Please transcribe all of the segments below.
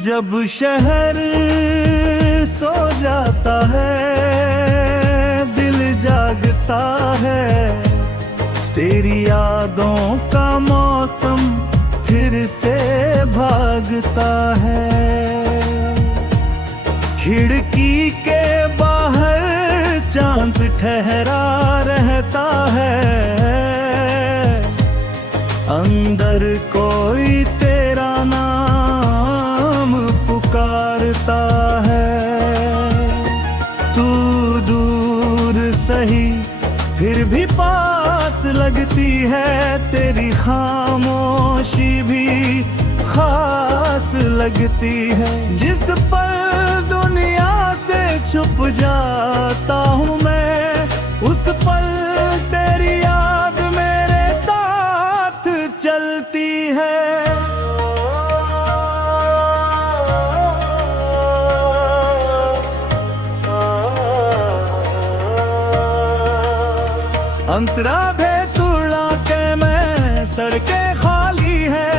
जब शहर सो जाता है दिल जागता है, तेरी यादों का मौसम फिर से भागता है। खिड़की के बाहर चांद ठहरा रहता है, अंदर कोई तेरा नाम पुकारता है। तू दूर सही फिर भी पास लगती है, तेरी खामोशी भी खास लगती है। जिस पल दुनिया से छुप जाता हूँ मैं, उस पल तेरी याद मेरे साथ चलती है। अंतरा भेतुड़ा के मैं, सड़कें खाली है,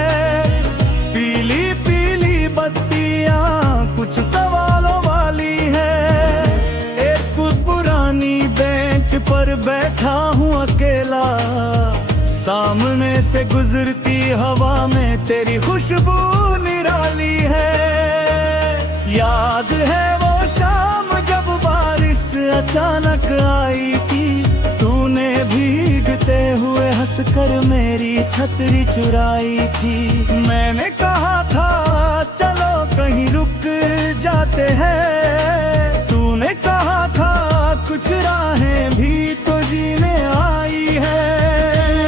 पीली पीली बत्तियां कुछ सवालों वाली है। एक पुरानी बेंच पर बैठा हूँ अकेला, सामने से गुजरती हवा में तेरी खुशबू निराली है। याद है वो शाम जब बारिश अचानक आई थी, तूने भीगते हुए हंसकर मेरी छतरी चुराई थी। मैंने कहा था चलो कहीं रुक जाते हैं, तूने कहा था कुछ राहें भी तो जीने आई है।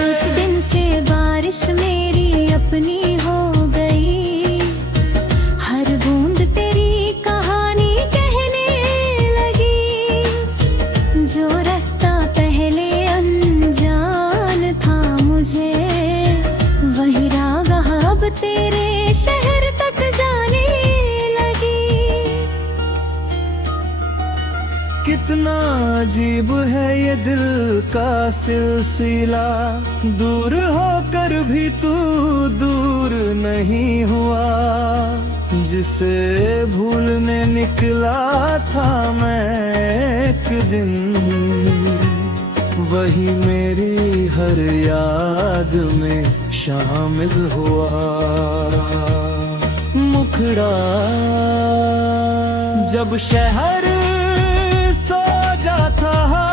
उस दिन से बारिश मेरी अपनी हो गई, हर बूंद तेरी कहानी कहने लगी। जो रास्ता पहले अनजान था मुझे, वही राह अब तेरे शहर तक जाने लगी। कितना अजीब है ये दिल का सिलसिला, दूर होकर भी तू दूर नहीं हुआ। जिसे भूलने निकला था मैं एक दिन, वही मेरी हर याद में शामिल हुआ। मुखड़ा जब शहर सो जाता है,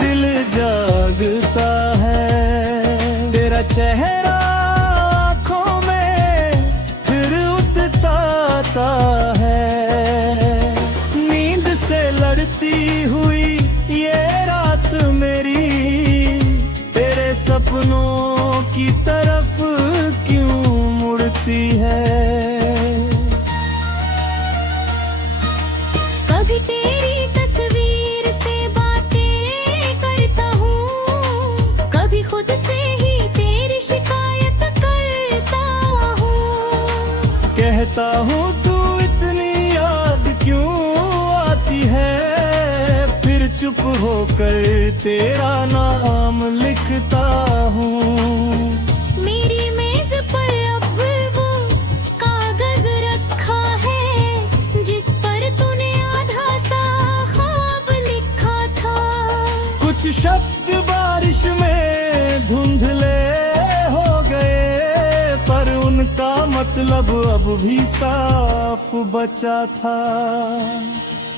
दिल जागता है। तेरा चेहरा आँखों में फिर उतरता है। नींद से लड़ती हुई ये रात मेरी, तेरे सपनों की तरफ क्यों मुड़ती है। कभी तेरी तस्वीर से बातें करता हूँ, कभी खुद से ही तेरी शिकायत करता हूँ। कहता हूँ तू इतनी याद क्यों आती है, फिर चुप होकर तेरा नाम लिखता हूँ। मेरी मेज पर अब वो कागज रखा है, जिस पर तूने आधा सा ख्वाब लिखा था। कुछ शब्द बारिश में धुंधले हो गए, पर उनका मतलब अब भी साफ बचा था।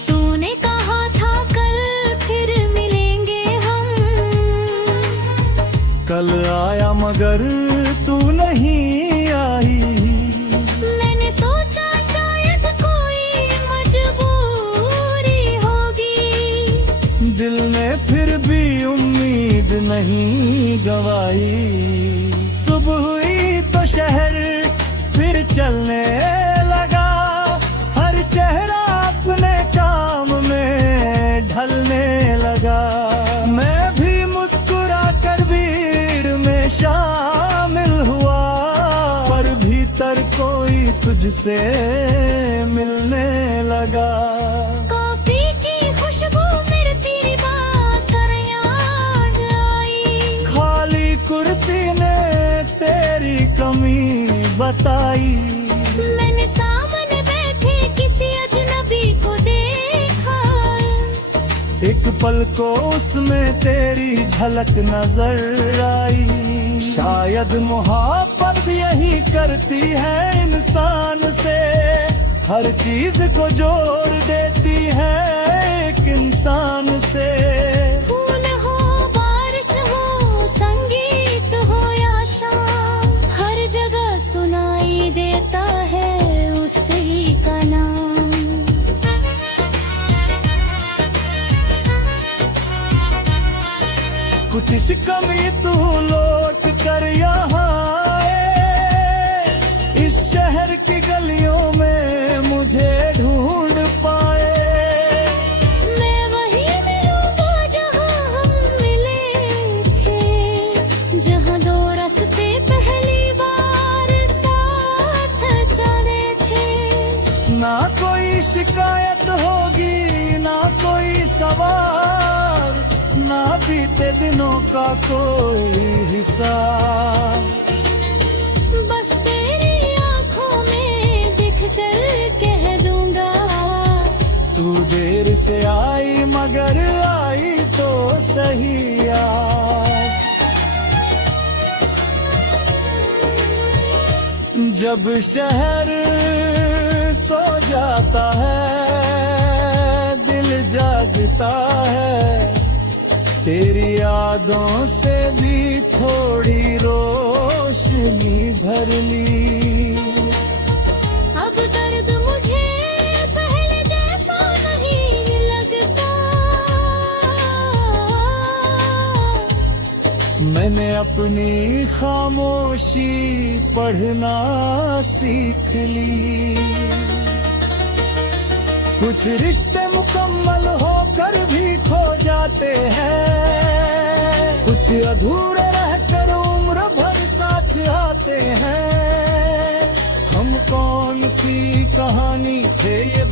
तूने कहा था कल फिर मिलेंगे हम, कल आया मगर तू नहीं आई। मैंने सोचा शायद कोई मजबूरी होगी, दिल ने फिर भी उम्मीद नहीं गवाई। सुबह हुई तो शहर फिर चलने लगा, हर चेहरा अपने काम में ढलने लगा। मैं भी मुस्कुरा कर भीड़ में शामिल हुआ, पर भीतर कोई तुझसे मिलने लगा। कॉफी की खुशबू मेरे तेरी बात कर याद आई, खाली कुर्सी ने बताई। मैंने सामने बैठे किसी अजनबी को देखा, एक पल को उसमें तेरी झलक नजर आई। शायद मोहब्बत यही करती है इंसान से, हर चीज को जोड़ देती है एक इंसान से। फूल हो बारिश हो संगीत हो या शाम, हर जगह सुनाई देता है उसी का नाम। कुछ शिकमी तू लौट कर यहाँ आए, इस शहर की गलियों में मुझे ढूंढ पाए। मैं वहीं मिलूंगा जहाँ हम मिले थे, जहाँ दो रास्ते पहली बार साथ चले थे। ना कोई शिकायत होगी ना कोई सवाल, ना बीते दिनों का कोई हिसाब। बस तेरी आंखों में दिख कर कह दूंगा, तू देर से आई मगर आई तो सही आज। जब शहर सो जाता है दिल जागता है, तेरी यादों से भी थोड़ी रोशनी भर ली। अब दर्द मुझे पहले जैसा नहीं लगता, मैंने अपनी खामोशी पढ़ना सीख ली। कुछ रिश्ते मुकम्मल होकर भी खो जाते हैं, कुछ अधूरे रहकर उम्र भर साथ आते हैं। हम कौन सी कहानी थे ये